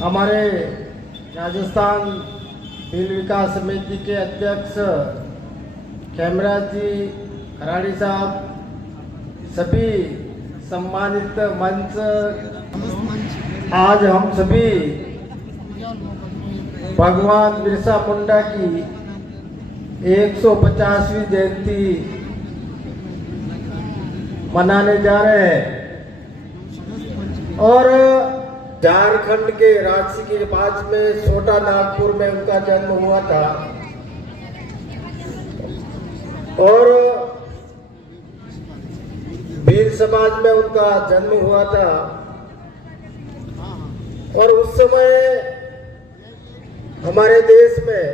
हमारे राजस्थान भील विकास समिति के अध्यक्ष खेमराज जी खराड़ी साहब, सभी सम्मानित मंच, आज हम सभी भगवान बिरसा मुंडा की 150वीं जयंती मनाने जा रहे हैं और झारखंड के रांची के पास में छोटा नागपुर में उनका जन्म हुआ था और भील समाज में उनका जन्म हुआ था और उस समय हमारे देश में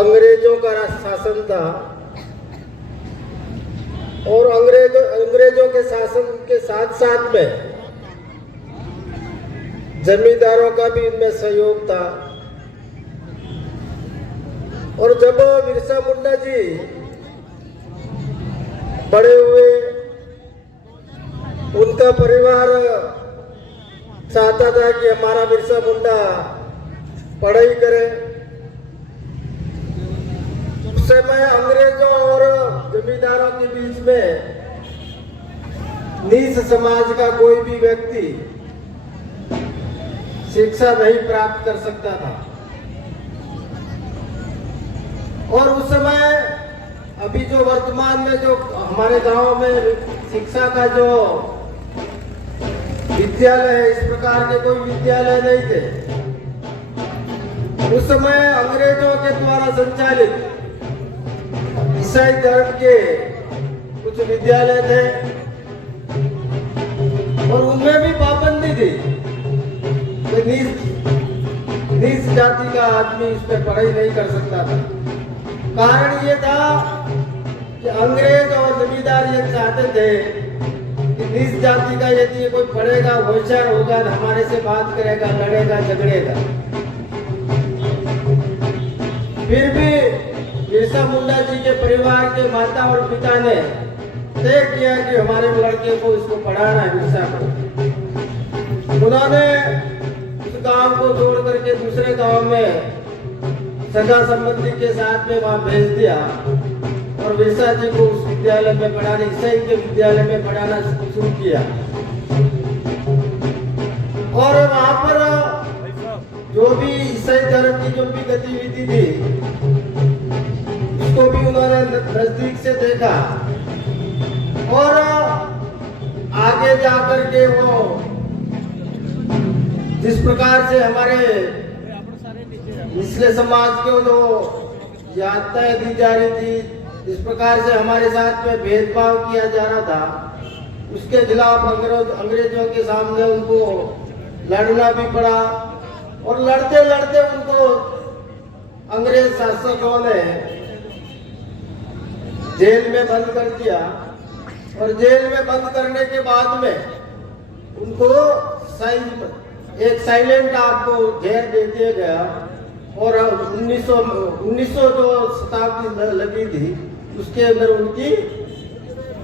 अंग्रेजों का शासन था और अंग्रेजों के शासन के साथ साथ में जमींदारों का भी इनमें सहयोग था। और जब बिरसा मुंडा जी बड़े हुए, उनका परिवार चाहता था कि हमारा बिरसा मुंडा पढ़ाई करे। उस समय अंग्रेजों और जमींदारों के बीच में नीच समाज का कोई भी व्यक्ति शिक्षा नहीं प्राप्त कर सकता था और उस समय अभी जो वर्तमान में जो हमारे गांव में शिक्षा का जो विद्यालय है, इस प्रकार के कोई विद्यालय नहीं थे। उस समय अंग्रेजों के द्वारा संचालित ईसाई धर्म के कुछ विद्यालय थे और उनमें भी पाबंदी थी, नीच जाति का आदमी इस पर पढ़ाई नहीं कर सकता था। कारण ये था कि अंग्रेज और जमींदार ये चाहते थे कि नीच जाति का यदि कोई पढ़ेगा, होशियार होगा, हमारे से बात करेगा, लड़ेगा, झगड़ेगा। फिर भी बिरसा मुंडा जी के परिवार के माता और पिता ने तय किया कि हमारे लड़के को इसको पढ़ाना है, बिरसा को। उन्होंने गांव को छोड़ करके दूसरे गांव में सगा संबंधी के साथ में वहां भेज दिया और बिरसा जी को उस विद्यालय में पढ़ाने, ईसाई के विद्यालय में पढ़ाना शुरू किया। और वहां पर जो भी ईसाई धर्म की जो भी गतिविधि थी उसको भी उन्होंने नजदीक से देखा और आगे जाकर के वो जिस प्रकार से हमारे निचले समाज को जो यातनाएं दी जा रही थी, जिस प्रकार से हमारे साथ में भेदभाव किया जा रहा था, उसके खिलाफ अंग्रेजों के सामने उनको लड़ना भी पड़ा और लड़ते लड़ते उनको अंग्रेज शासकों ने जेल में बंद कर दिया और जेल में बंद करने के बाद में उनको एक साइलेंट आग को जहर दे दिया गया और 1900 जो शताब्दी लगी थी उसके अंदर उनकी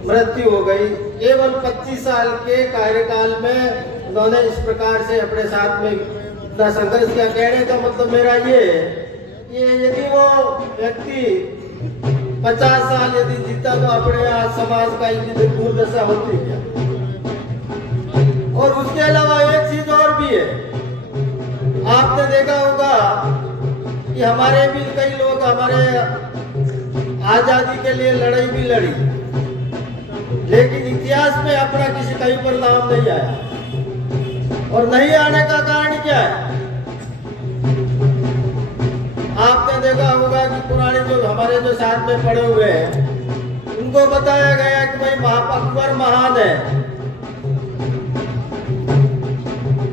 मृत्यु हो गई। केवल 25 साल के कार्यकाल में उन्होंने इस प्रकार से अपने साथ में इतना संघर्ष किया। कहने का मतलब मेरा ये यदि वो व्यक्ति 50 साल यदि जीता तो अपने आज समाज का इतनी दुर्दशा होती क्या। और उसके अलावा एक चीज और भी है, आपने देखा होगा कि हमारे भी कई लोग हमारे आजादी के लिए लड़ाई भी लड़ी, लेकिन इतिहास में अपना किसी कहीं पर नाम नहीं आया। और नहीं आने का कारण क्या है? आपने देखा होगा कि पुराने जो हमारे जो साथ में पड़े हुए हैं उनको बताया गया कि भाई अकबर महान है।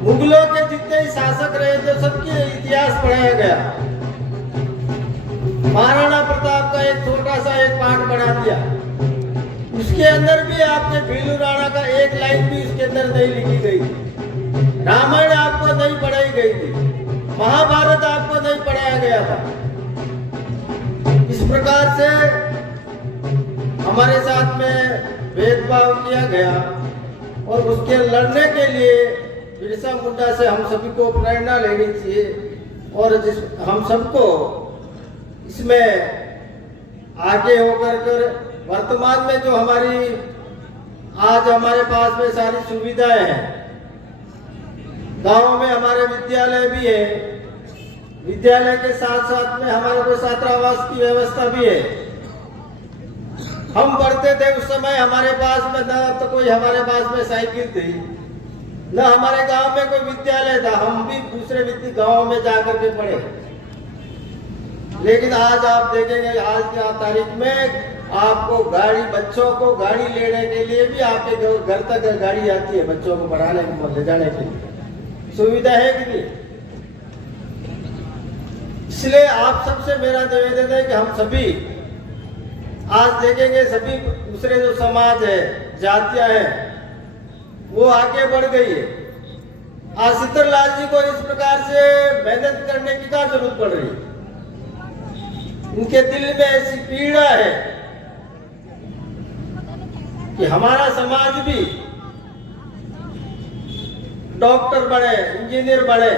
मुगलों के जितने ही शासक रहे थे सबके इतिहास पढ़ाया गया। महाराणा प्रताप का एक छोटा सा एक पाठ बना दिया, उसके अंदर भी आपने भीलू राणा का एक लाइन भी उसके अंदर नहीं लिखी गई थी। रामायण आपको नहीं पढ़ाई गई थी, महाभारत आपको नहीं पढ़ाया गया था। इस प्रकार से हमारे साथ में भेदभाव किया गया और उसके लड़ने के लिए बिरसा मुंडा से हम सभी को प्रेरणा लेनी चाहिए और हम सबको इसमें आगे होकर कर वर्तमान में जो हमारी आज हमारे पास में सारी सुविधाएं हैं, गांव में हमारे विद्यालय भी है, विद्यालय के साथ साथ में हमारे को छात्रावास की व्यवस्था भी है। हम पढ़ते थे उस समय हमारे पास में न तो कोई हमारे पास में साइकिल थी, न हमारे गांव में कोई विद्यालय था, हम भी दूसरे गांव में जाकर के पढ़े। लेकिन आज आप देखेंगे आज की तारीख में आपको गाड़ी, बच्चों को गाड़ी लेने के लिए भी आपके घर तक गाड़ी आती है, बच्चों को पढ़ाने ले जाने के लिए सुविधा है कि नहीं। इसलिए आप सबसे मेरा निवेदन है कि हम सभी आज देखेंगे सभी दूसरे जो समाज है, जातियां हैं, वो आगे बढ़ गई है। आज सीतरलाल जी को इस प्रकार से मेहनत करने की क्या जरूरत पड़ रही है। उनके दिल में ऐसी पीड़ा है कि हमारा समाज भी डॉक्टर बने, इंजीनियर बने,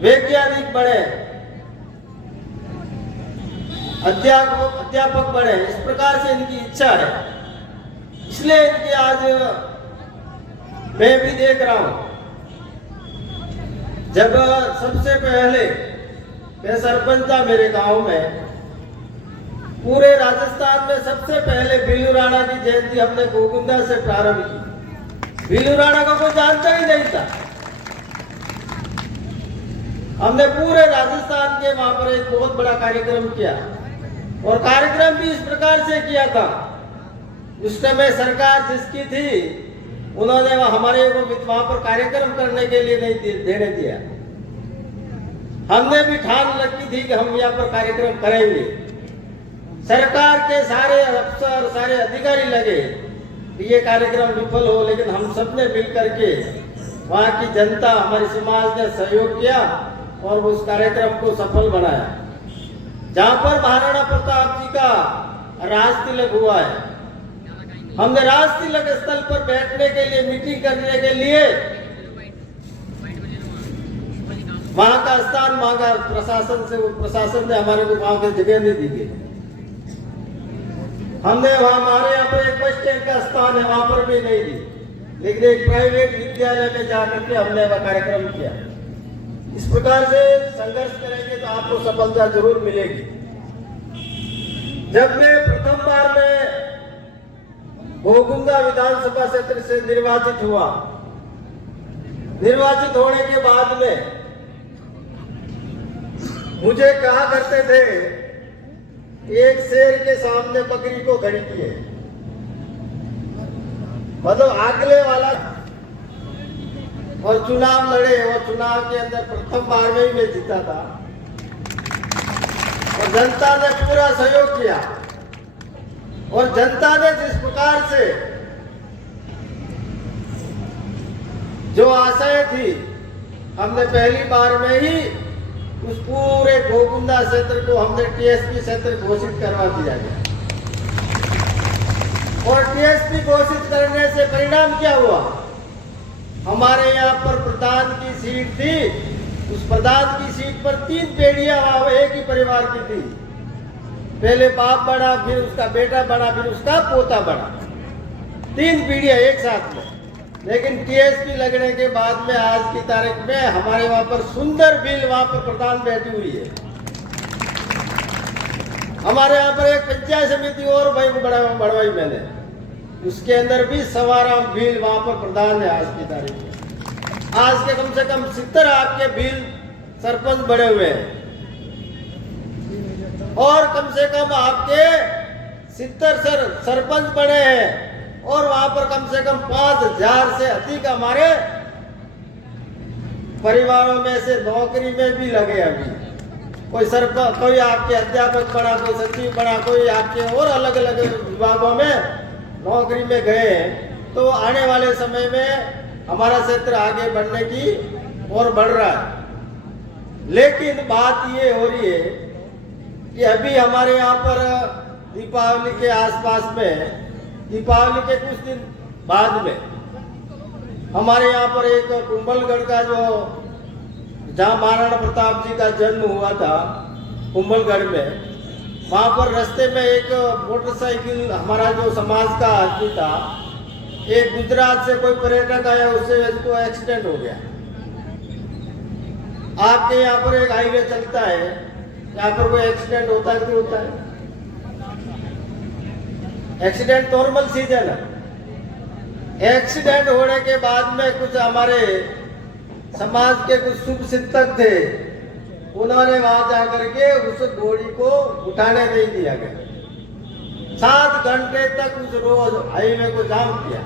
वैज्ञानिक बने, अध्यापक बने, इस प्रकार से इनकी इच्छा है। इसलिए इनकी आज मैं भी देख रहा हूं, जब सबसे पहले मैं सरपंच था मेरे गांव में, पूरे राजस्थान में सबसे पहले भीलू राणा की जयंती हमने गोकुंदा से प्रारंभ की। भीलू राणा को कोई जानता ही नहीं था। हमने पूरे राजस्थान के वहां पर एक बहुत बड़ा कार्यक्रम किया और कार्यक्रम भी इस प्रकार से किया था। उस समय सरकार जिसकी थी उन्होंने हमारे को वहां पर कार्यक्रम करने के लिए नहीं देने दिया। हमने भी ठान रखी थी कि हम यहाँ पर कार्यक्रम करेंगे। सरकार के सारे अफसर, सारे अधिकारी लगे कि ये कार्यक्रम विफल हो, लेकिन हम सब ने मिल करके वहाँ की जनता, हमारे समाज ने सहयोग किया और उस कार्यक्रम को सफल बनाया। जहाँ पर महाराणा प्रताप जी का राज तिलक हुआ है, हमने राज तिलक स्थल पर बैठने के लिए, मीटिंग करने के लिए वहां का स्थान मांगा प्रशासन ने हमारे को वहां की जगह नहीं दी गई। हमने वहां हमारे यहाँ पर एक बस स्टैंड का स्थान है, वहां पर भी नहीं दी, लेकिन एक प्राइवेट विद्यालय में जाकर के हमने वह कार्यक्रम किया। इस प्रकार से संघर्ष करेंगे तो आपको सफलता जरूर मिलेगी। जब मैं प्रथम बार में गोकुंदा विधानसभा क्षेत्र से निर्वाचित हुआ, निर्वाचित होने के बाद में मुझे कहा करते थे एक शेर के सामने बकरी को खड़ी किए, मतलब आगले वाला। और चुनाव लड़े और चुनाव के अंदर प्रथम बार में ही मैं जीता था और जनता ने पूरा सहयोग किया। और जनता ने जिस प्रकार से जो आशाएं थी, हमने पहली बार में ही उस पूरे गोकुंदा क्षेत्र को हमने टीएसपी क्षेत्र घोषित करवा दिया गया। और टीएसपी घोषित करने से परिणाम क्या हुआ, हमारे यहाँ पर प्रधान की सीट थी, उस प्रधान की सीट पर 3 पीढ़ियां एक ही परिवार की थी। पहले बाप बना, फिर उसका बेटा बना, फिर उसका पोता बना, 3 पीढ़ियां एक साथ में। लेकिन टीएसपी लगने के बाद में आज की तारीख में हमारे वहां पर सुंदर बिल वहां पर प्रधान बैठी हुई है। हमारे यहाँ पर एक पंचायत समिति और भाई बढ़वाई मैंने, उसके अंदर भी सवाराम भील वहां पर प्रधान है आज की तारीख में। आज के कम से कम 70 आपके भील सरपंच बड़े हुए हैं और कम से कम आपके 70 सरपंच बने हैं और वहां पर कम से कम 5000 से अधिक हमारे परिवारों में से नौकरी में भी लगे। अभी कोई सरपंच, कोई आपके अध्यापक बना, कोई सचिव बना, कोई आपके और अलग अलग विभागों में नौकरी में गए हैं। तो आने वाले समय में हमारा क्षेत्र आगे बढ़ने की और बढ़ रहा है। लेकिन बात ये हो रही है कि अभी हमारे यहाँ पर दीपावली के आसपास में, दीपावली के कुछ दिन बाद में हमारे यहाँ पर एक कुंभलगढ़ का जो जहाँ महाराणा प्रताप जी का जन्म हुआ था कुंभलगढ़ में, वहाँ पर रास्ते में एक मोटरसाइकिल हमारा जो समाज का आदमी था, एक गुजरात से कोई पर्यटक आया, उससे इसको एक्सीडेंट हो गया। आपके यहाँ पर एक हाईवे चलता है, यहाँ पर कोई एक्सीडेंट होता है कि होता है? एक्सीडेंट नॉर्मल चीज है ना। एक्सीडेंट होने के बाद में कुछ हमारे समाज के कुछ शुभ चिंतक थे, उन्होंने वहां जाकर के उस घोड़ी को उठाने नहीं दिया गया। 7 घंटे तक उस रोज हाईवे को जाम किया।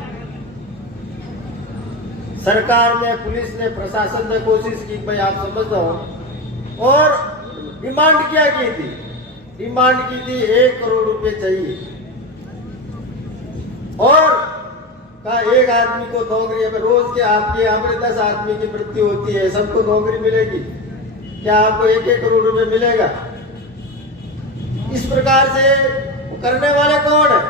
सरकार ने, पुलिस ने, प्रशासन ने कोशिश की, भाई आप समझ जाओ, और डिमांड क्या की थी? डिमांड की थी 1 करोड़ रुपए चाहिए, और का एक आदमी को नौकरी है। रोज के आपके यहाँ पर 10 आदमी की मृत्यु होती है, सबको नौकरी मिलेगी क्या? आपको 1-1 करोड़ रुपए मिलेगा? इस प्रकार से करने वाले कौन है?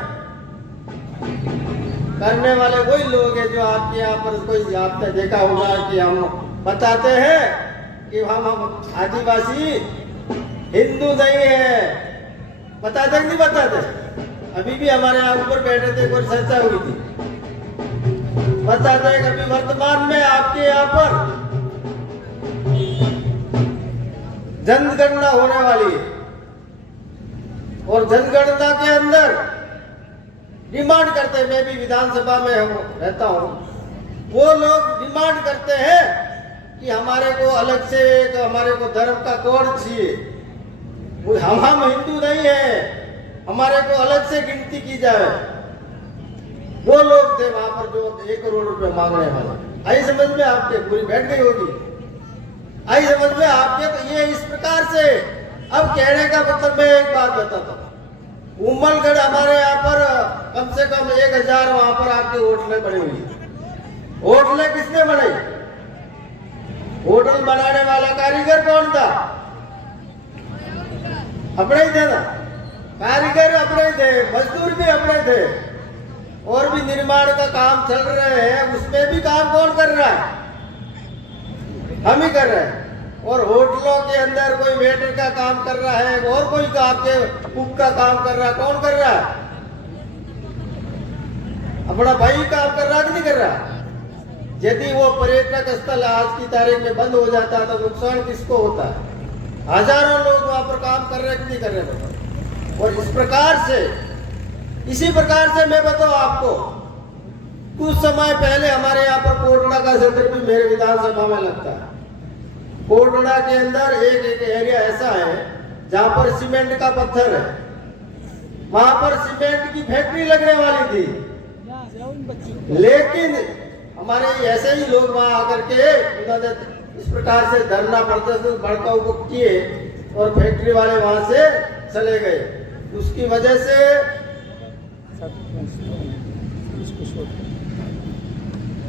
करने वाले वही लोग हैं जो आपके यहाँ पर, कोई आपने देखा होगा कि हम बताते हैं कि हम आदिवासी हिंदू नहीं है, बताते नहीं बताते? अभी भी हमारे यहाँ ऊपर बैठे थे, कोई चर्चा हुई थी, बताते हैं कि अभी वर्तमान में आपके यहाँ पर जनगणना होने वाली है, और जनगणना के अंदर डिमांड करते हैं, मैं भी विधानसभा में रहता हूं, वो लोग डिमांड करते हैं कि हमारे को अलग से एक हमारे को धर्म का कोड चाहिए, हम हिंदू नहीं है, हमारे को अलग से गिनती की जाए। वो लोग थे वहां पर जो 1 करोड़ रुपए मांगने वाले। आई समझ में आपके? पूरी बैठ गई होगी, आई समझ में आपके? तो ये इस प्रकार से, अब कहने का मतलब मैं एक बात बताता हूँ, उमलगढ़ हमारे यहाँ पर कम से कम 1000 वहां पर आपकी होटलें बनी हुई है। होटलें किसने बनाई? होटल बनाने वाला कारीगर कौन था? अपने ही थे ना, कारीगर अपने ही थे, मजदूर भी अपने थे, और भी निर्माण का काम चल रहे हैं, उसमें भी काम कौन कर रहा है? हम ही कर रहे हैं। और होटलों के अंदर कोई वेटर का काम कर रहा है, और कोई आपके कुक का काम कर रहा है, कौन कर रहा है? अपना भाई काम कर रहा कि नहीं कर रहा? यदि वो पर्यटक स्थल आज की तारीख में बंद हो जाता तो नुकसान किसको होता है? हजारों लोग वहां पर काम कर रहे कि नहीं कर रहे? और इस प्रकार से, इसी प्रकार से मैं बताऊं आपको, कुछ समय पहले हमारे यहाँ पर कोटड़ा का क्षेत्र भी मेरे विधानसभा में लगता है। कोटड़ा के अंदर एक एरिया ऐसा है जहां पर सीमेंट का पत्थर है, वहां पर सीमेंट की फैक्ट्री लगने वाली थी, लेकिन हमारे ऐसे ही लोग वहां आकर के उन्होंने इस प्रकार से धरना प्रदर्शन भड़काऊ को किए, और फैक्ट्री वाले वहां से चले गए। उसकी वजह से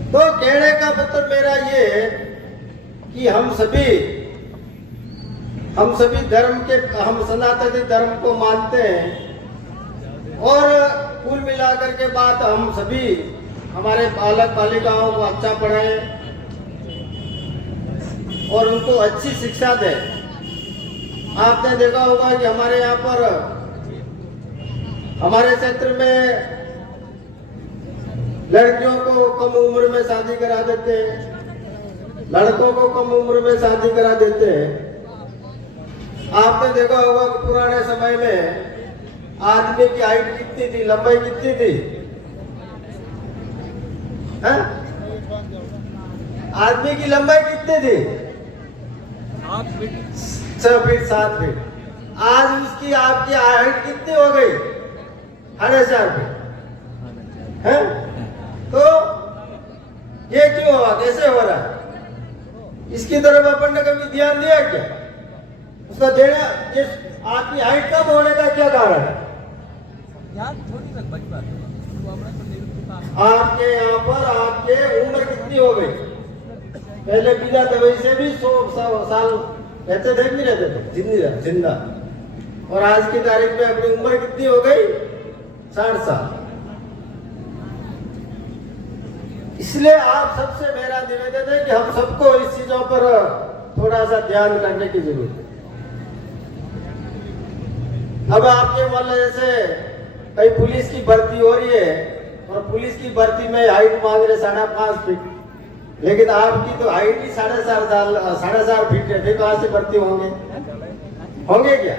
तो कहने का मतलब मेरा ये है कि हम सभी धर्म के, हम सनातनी धर्म को मानते हैं, और कुल मिलाकर के बात हम सभी हमारे बालक बालिकाओं को अच्छा पढ़ाएं और उनको अच्छी शिक्षा दें। आपने देखा होगा कि हमारे यहाँ पर, हमारे क्षेत्र में लड़कियों को कम उम्र में शादी करा देते हैं, लड़कों को कम उम्र में शादी करा देते हैं। आपने देखा होगा कि पुराने समय में आदमी की हाइट कितनी थी, लंबाई कितनी थी? है? आदमी की लंबाई कितनी थी? 6 फीट 7 फीट। आज उसकी आपकी हाइट कितनी हो गई? 4.5 फीट है। तो ये क्यों हुआ? कैसे हो रहा है? इसकी तरफ अपन ने कभी ध्यान दिया क्या? उसका देना, आपकी हाइट कम होने का क्या कारण है? आपके यहाँ पर आपके उम्र कितनी हो गई? पहले बिना दवाई से भी 100 साल रहते थे, नहीं रहते थे? जिंदा। और आज की तारीख में अपनी उम्र कितनी हो गई? 60 साल। इसलिए आप सबसे मेरा निवेदन है कि हम सबको इस चीजों पर थोड़ा सा ध्यान करने की जरूरत है। अब आपके मान लो जैसे कई पुलिस की भर्ती हो रही है और पुलिस की भर्ती में हाइट मांग रहे 5.5 फीट, लेकिन आपकी तो हाइट ही 4.5 फीट है, फिर कहां से भर्ती होंगे क्या?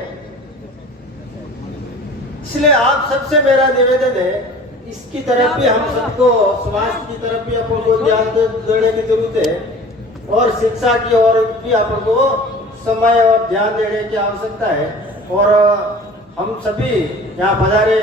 इसलिए आप सबसे मेरा निवेदन है, इसकी तरफ भी हम सबको, स्वास्थ्य की तरफ भी अपन को ध्यान देने की जरूरत है और शिक्षा की ओर भी अपन को समय और ध्यान देने की आवश्यकता है। और हम सभी यहाँ पधारे